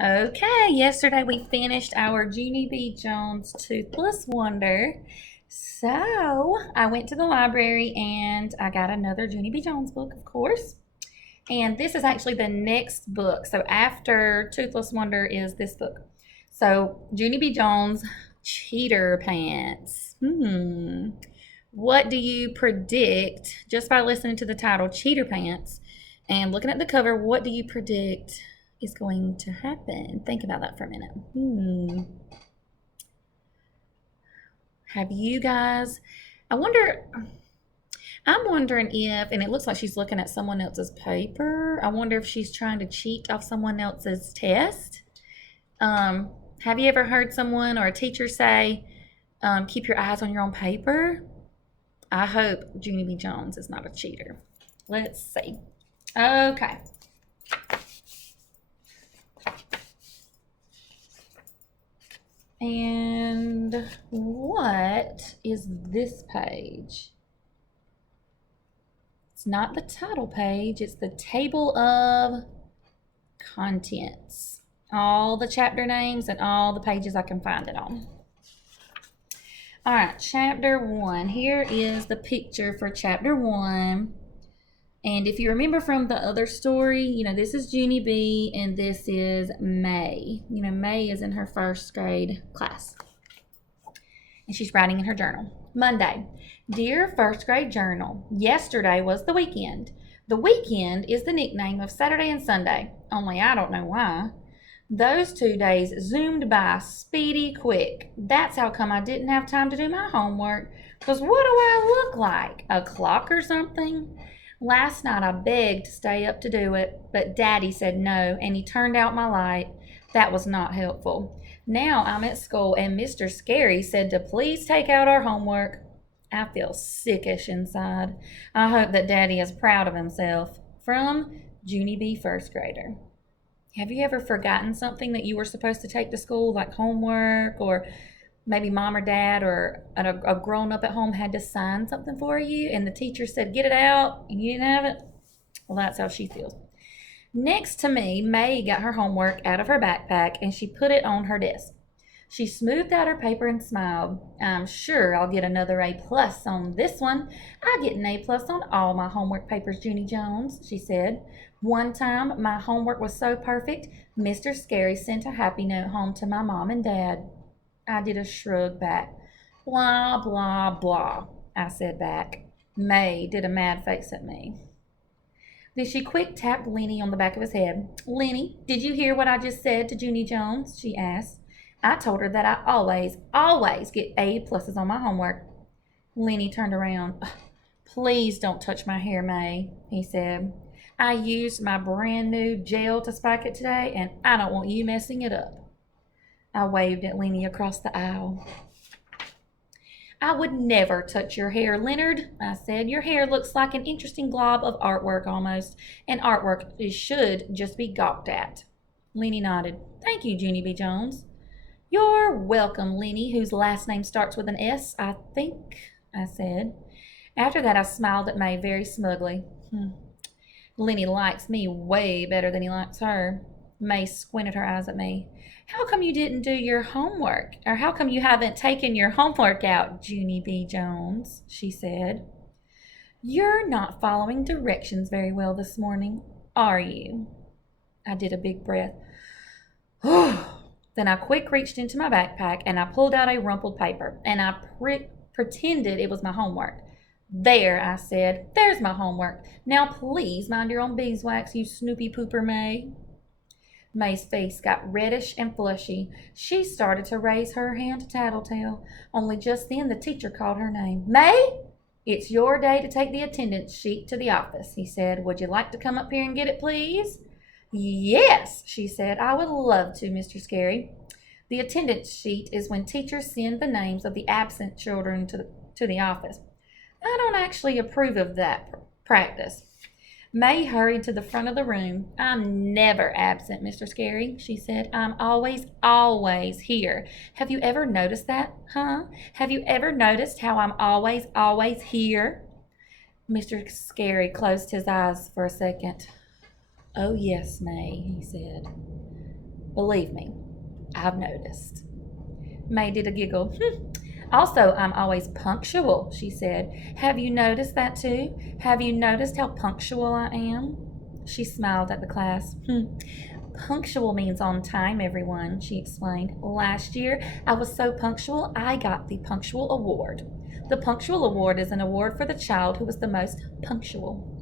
Okay, yesterday we finished our Junie B. Jones Toothless Wonder. So I went to the library and I got another Junie B. Jones book, of course. And this is actually the next book. So after Toothless Wonder is this book. So Junie B. Jones Cheater Pants. What do you predict just by listening to the title Cheater Pants and looking at the cover? What do you predict is going to happen? Think about that for a minute. Have you guys? I wonder. I'm wondering if, and it looks like she's looking at someone else's paper. I wonder if she's trying to cheat off someone else's test. Have you ever heard someone or a teacher say, keep your eyes on your own paper? I hope Junie B. Jones is not a cheater. Let's see. Okay. And what is this page? It's not the title page, it's the table of contents. All the chapter names and all the pages I can find it on. All right, chapter 1. Here is the picture for chapter 1. And if you remember from the other story, this is Junie B and this is May. May is in her first grade class. And she's writing in her journal. Monday. Dear first grade journal, yesterday was the weekend. The weekend is the nickname of Saturday and Sunday, only I don't know why. Those 2 days zoomed by speedy quick. That's how come I didn't have time to do my homework. Because what do I look like? A clock or something? Last night I begged to stay up to do it, but Daddy said no, and he turned out my light. That was not helpful. Now I'm at school, and Mr. Scary said to please take out our homework. I feel sickish inside. I hope that Daddy is proud of himself. From Junie B. First grader. Have you ever forgotten something that you were supposed to take to school, like homework, or maybe mom or dad or a grown-up at home had to sign something for you and the teacher said get it out and you didn't have it? Well, that's how she feels. Next to me, May got her homework out of her backpack and she put it on her desk. She smoothed out her paper and smiled. I'm sure I'll get another A+ on this one. I get an A+ on all my homework papers, Junie Jones, she said. One time, my homework was so perfect, Mr. Scary sent a happy note home to my mom and dad. I did a shrug back. Blah, blah, blah, I said back. May did a mad face at me. Then she quick tapped Lenny on the back of his head. Lenny, did you hear what I just said to Junie Jones? She asked. I told her that I always get A+ on my homework. Lenny turned around. Please don't touch my hair, May, he said. I used my brand new gel to spike it today, and I don't want you messing it up. I waved at Lenny across the aisle. I would never touch your hair, Leonard, I said. Your hair looks like an interesting glob of artwork almost, and artwork should just be gawked at. Lenny nodded. Thank you, Junie B. Jones. You're welcome, Lenny, whose last name starts with an S, I think, I said. After that, I smiled at May very smugly. Lenny likes me way better than he likes her. May squinted her eyes at me. How come you didn't do your homework? Or how come you haven't taken your homework out, Junie B. Jones? She said. You're not following directions very well this morning, are you? I did a big breath. Then I quick reached into my backpack and I pulled out a rumpled paper and I pretended it was my homework. There, I said. There's my homework. Now please mind your own beeswax, you snoopy pooper, May. May's face got reddish and flushy. She started to raise her hand to tattletale. Only just then the teacher called her name. May, it's your day to take the attendance sheet to the office, he said. Would you like to come up here and get it, please? Yes, she said. I would love to, Mr. Scary. The attendance sheet is when teachers send the names of the absent children to the office. I don't actually approve of that practice. May hurried to the front of the room. I'm never absent, Mr. Scary, she said. I'm always here. Have you ever noticed that, huh? Have you ever noticed how I'm always here? Mr. Scary closed his eyes for a second. Oh, yes, May, he said. Believe me, I've noticed. May did a giggle. Also, I'm always punctual, she said. Have you noticed that too? Have you noticed how punctual I am? She smiled at the class. Punctual means on time, everyone, she explained. Last year, I was so punctual, I got the Punctual Award. The Punctual Award is an award for the child who was the most punctual.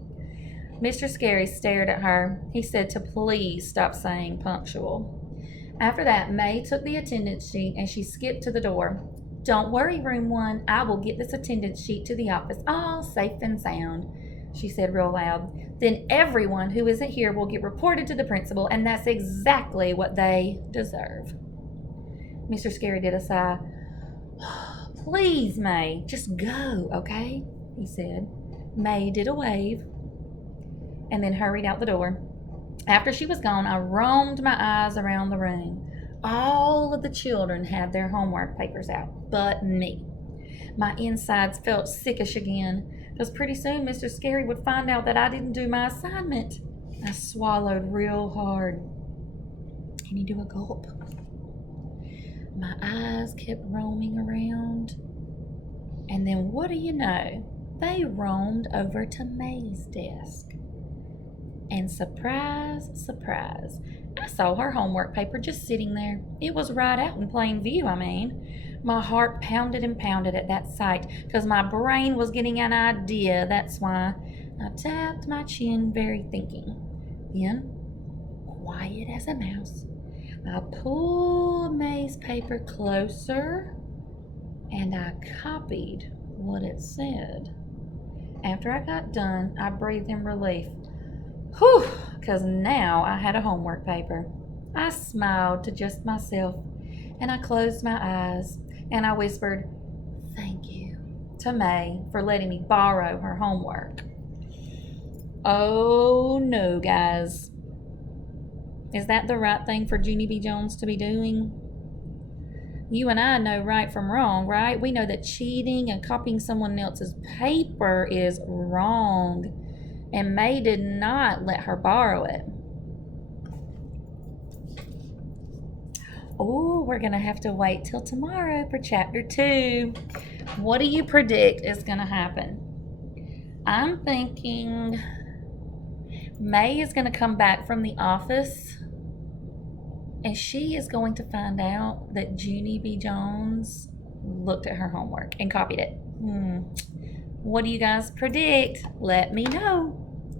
Mr. Scary stared at her. He said to please stop saying punctual. After that, May took the attendance sheet and she skipped to the door. Don't worry, room 1. I will get this attendance sheet to the office all safe and sound, she said real loud. Then everyone who isn't here will get reported to the principal, and that's exactly what they deserve. Mr. Scary did a sigh. Please, May, just go, okay? He said. May did a wave and then hurried out the door. After she was gone, I roamed my eyes around the room. All of the children had their homework papers out, but me. My insides felt sickish again, because pretty soon Mr. Scary would find out that I didn't do my assignment. I swallowed real hard. Can you do a gulp? My eyes kept roaming around. And then what do you know? They roamed over to May's desk. And surprise, surprise, I saw her homework paper just sitting there. It was right out in plain view, I mean. My heart pounded and pounded at that sight, because my brain was getting an idea, that's why. I tapped my chin, very thinking. Then, quiet as a mouse, I pulled May's paper closer, and I copied what it said. After I got done, I breathed in relief. Whew, because now I had a homework paper. I smiled to just myself, and I closed my eyes, and I whispered, thank you, to May for letting me borrow her homework. Oh, no, guys. Is that the right thing for Junie B. Jones to be doing? You and I know right from wrong, right? We know that cheating and copying someone else's paper is wrong. And May did not let her borrow it. Oh, we're going to have to wait till tomorrow for chapter 2. What do you predict is going to happen? I'm thinking May is going to come back from the office and she is going to find out that Junie B. Jones looked at her homework and copied it. What do you guys predict? Let me know.